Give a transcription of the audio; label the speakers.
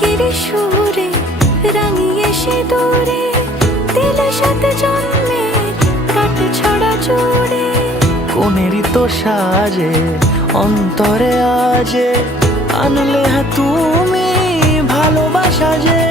Speaker 1: গায়ের সুরে রাঙিয়ে সে দূরে দিলে সাথে জন্মে ছড়া জোরে
Speaker 2: কোনেরই তো সাজে অন্তরে আজে আনলে হ্যাঁ তুমি ভালোবাসা যে